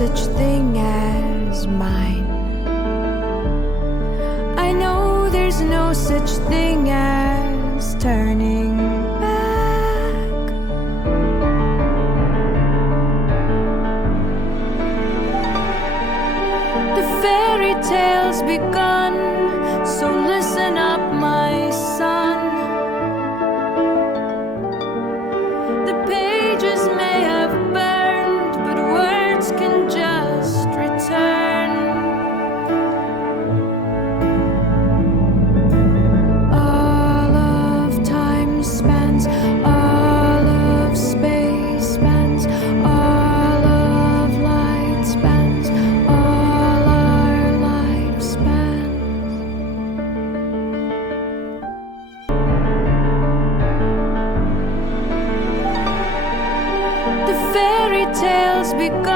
such thing as mine. I know there's no such thing as turning back. The fairy tale's begun, so listen up, my son. The pages may have burned, but words can just return. All of time spans, all of space spans, all of light spans, all our lifespans. The fairy tale's begun.